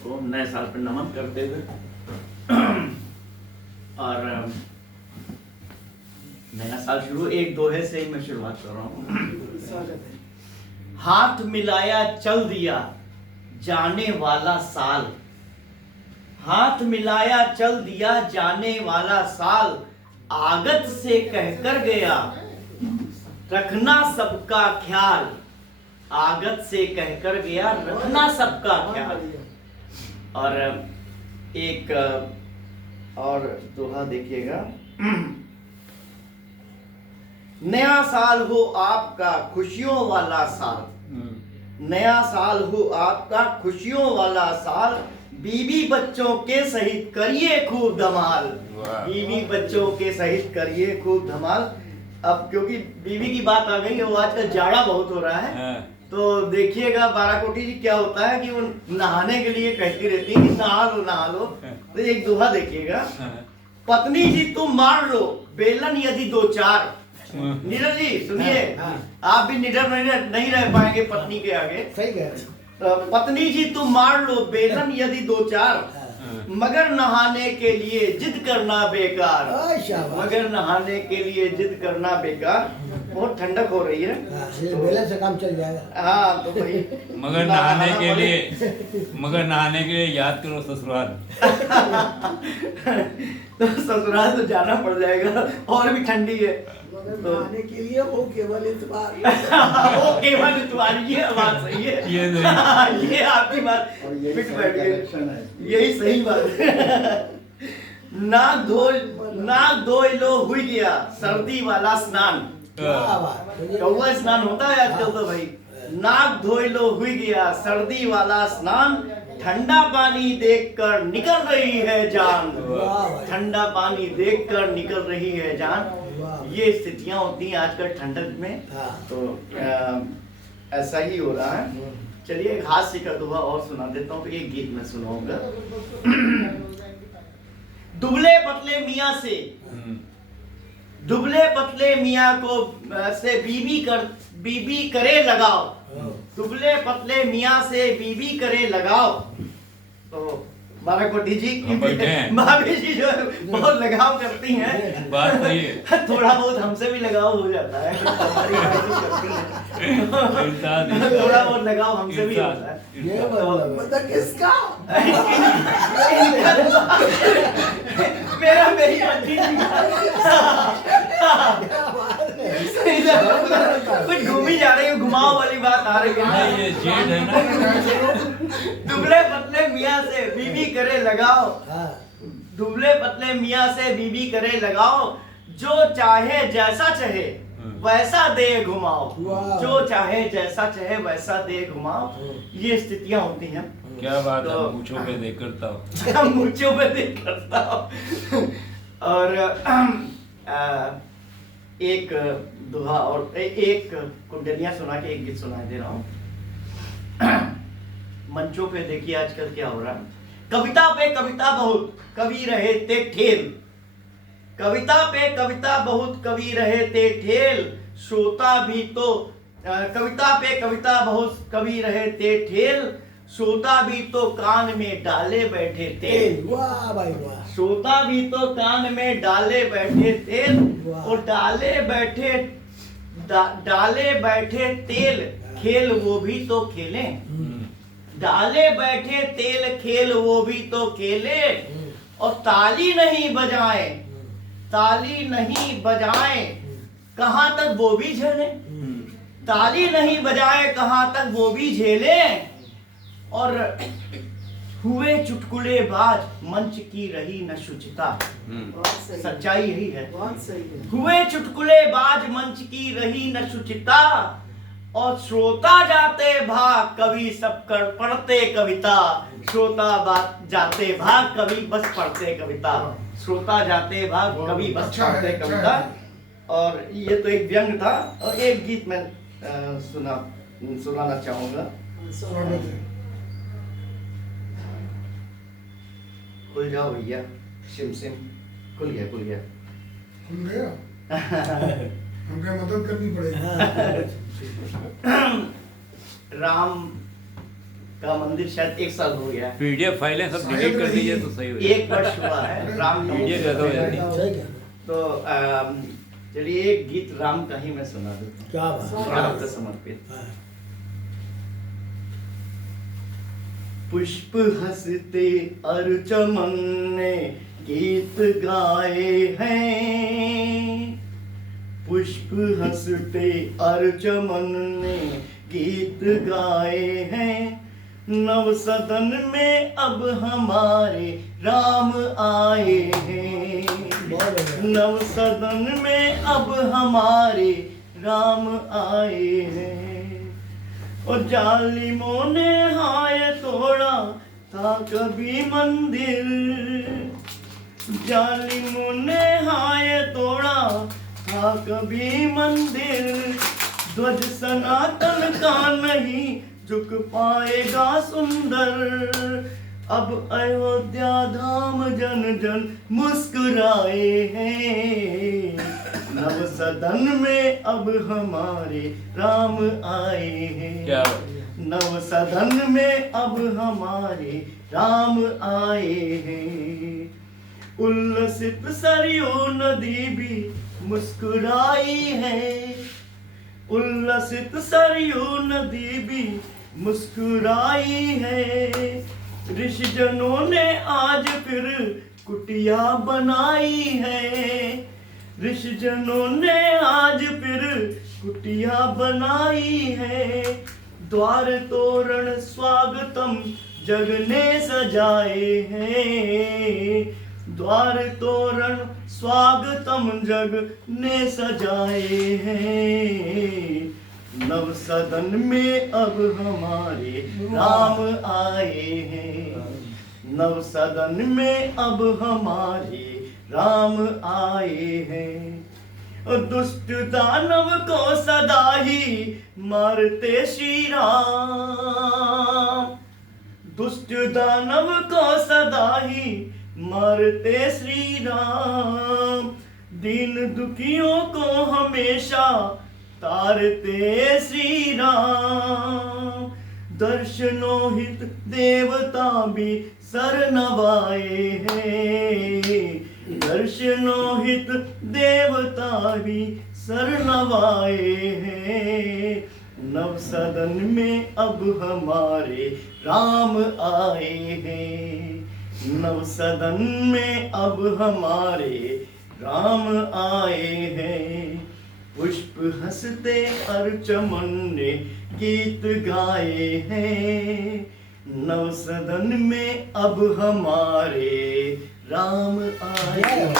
सबको नए साल पर नमन करते हुए और नया साल शुरू एक दोहे से ही मैं शुरुआत कर रहा हूँ। हाथ मिलाया चल दिया जाने वाला साल, हाथ मिलाया चल दिया जाने वाला साल, आगत से कहकर गया रखना सबका ख्याल, आगत से कहकर गया रखना सबका ख्याल। और एक और दोहा देखिएगा। नया साल हो आपका खुशियों वाला साल, नया साल हो आपका खुशियों वाला साल, बीवी बच्चों के सहित करिए खूब धमाल, बीवी बच्चों के सहित करिए खूब धमाल। अब क्योंकि बीवी की बात आ गई है, वो आजकल जाड़ा बहुत हो रहा है, तो देखिएगा बाराकोटी जी क्या होता है कि वो नहाने के लिए कहती रहती है कि नहा लो। तो एक दोहा देखिएगा। पत्नी जी तुम मार लो बेलन यदि दो चार, नीरज जी सुनिए, आप भी निडर नहीं रह पाएंगे पत्नी के आगे। सही कह रहे। पत्नी जी तुम मार लो बेलन यदि दो चार, मगर नहाने के लिए जिद करना बेकार, मगर नहाने के लिए जिद करना बेकार। बहुत ठंडक हो रही है, बेलन से काम चल जाएगा। हाँ तो भाई मगर नहाने के लिए याद करो ससुराल। तो ससुराल तो जाना पड़ जाएगा, और भी ठंडी है। तो नहाने के लिए वो केवल इतबार वो केवल इतबार, ये बात सही है, ये आपकी बात फिट बैठ गई, यही सही बात है। नाक धो लो हुई गया सर्दी वाला स्नान, कौवा स्नान होता है आजकल तो भाई। नाक धो लो हुई गया सर्दी वाला स्नान, ठंडा पानी देखकर निकल रही है जान, ठंडा पानी देखकर निकल रही है जान। ये स्थितियां होती हैं आजकल ठंडक में, तो ऐसा ही हो रहा है। चलिए एक हास्य का दोहा और सुना देता हूँ, एक गीत में सुनाऊंगा। दुबले पतले मियाँ से, दुबले पतले मियाँ को से बीबी करे लगाओ, दुबले पतले मियाँ से बीबी करे लगाओ। तो बाराकोटी जी की भाभी जी जो बहुत लगाव करती हैं, बात सही है। थोड़ा बहुत हमसे भी लगाव हो जाता है, थोड़ा बहुत लगाव हमसे भी होता है। ये मतलब किसका? मेरा मेरी पत्नी कुछ घूमी जा रही है, घुमाओ वाली बात आ रही है। ये जेठ है ना। दुबले पतले मियाँ से बीबी करे लगाओ, दुबले पतले मियाँ से बीबी करे लगाओ, जो चाहे जैसा चाहे वैसा दे घुमाओ, जो चाहे जैसा चाहे वैसा दे घुमाओ। ये स्थितियां होती हैं। क्या बात है, मूंछों पे देख करता हूँ, मूंछों पे देख करता हूँ। और एक दोहा और एक कुंडलियां सुना के एक गीत सुना दे रहा हूँ। मंचों पे देखिए आजकल क्या हो रहा है। कविता पे कविता बहुत कवि रहे ते ठेल, कविता पे कविता बहुत कवि रहे ते ठेल, श्रोता भी तो कविता पे कविता बहुत कवि रहे ते ठेल, श्रोता भी तो कान में डाले बैठे तेल। वाह भाई वाह। श्रोता भी तो कान में डाले बैठे तेल, और डाले बैठे तेल खेल वो भी तो खेले, डाले बैठे तेल खेल वो भी तो खेले, और ताली नहीं बजाए, ताली नहीं बजाए कहां तक वो भी झेले, ताली नहीं बजाए कहां तक वो भी झेले, और हुए चुटकुले बाज मंच की रही न शुचिता। सच्चाई यही है, हुए चुटकुले बाज मंच की रही न शुचिता, और श्रोता जाते भाग कवि सब कर पढ़ते कविता, श्रोता बात जाते भाग कवि बस पढ़ते कविता, श्रोता जाते भाग कवि बस पढ़ते कविता। और ये तो एक व्यंग था, और एक गीत मैं सुनाना चाहूंगा। खुल जाओ भैया, सिम सिम खुल गया, खुल गया, खुल गया। हमको मदद करनी पड़ेगी। राम का मंदिर शायद 1 साल हो गया है। पीडीएफ फाइलें सब डिलीट कर दीजिए तो सही हो जाएगा। 1 वर्ष हुआ है राम का ये ज्यादा हो जाती है। सही क्या तो चलिए एक गीत राम का ही मैं सुना देता हूँ, क्या बात है। राम को समर्पित। हाँ। पुष्प हंसते और चमन ने गीत गाए हैं, पुष्प हंसते और चमन ने गीत गाए हैं, नव सदन में अब हमारे राम आए हैं, बहुत बढ़िया। नव सदन में अब हमारे राम आए हैं। और जालिमों ने हाय तोड़ा था कभी मंदिर, जालिमों ने हाय तोड़ा था कभी मंदिर, ध्वज सनातन का नहीं झुक पाएगा सुंदर, अब अयोध्या धाम जन जन मुस्कुराए हैं, नव सदन में अब हमारे राम आए हैं, क्या बात है। नव सदन में अब हमारे राम आए हैं। उल्लसित सरयू नदी भी मुस्कुराई है, उल्लसित सरयू नदी भी मुस्कुराई है, ऋषिजनों ने आज फिर कुटिया बनाई है, ऋषिजनों ने आज फिर कुटिया बनाई है, द्वार तोरण स्वागतम जग ने सजाए हैं, द्वार तोरण स्वागतम जग ने सजाए हैं, नव सदन में अब हमारे राम आए हैं, नव सदन में अब हमारे राम आए हैं। और दुष्ट दानव को सदा ही मारते श्री राम, दुष्ट दानव को सदा ही मारते श्री राम, दीन दुखियों को हमेशा तारते श्री राम, दर्शनों हित देवता भी सर नवाए हैं, दर्शनों हित देवता भी सर नवाए हैं, नव सदन में अब हमारे राम आए हैं, नव सदन में अब हमारे राम आए हैं, पुष्प हंसते और चमन ने गीत गाए हैं, नव सदन में अब हमारे राम आए हैं।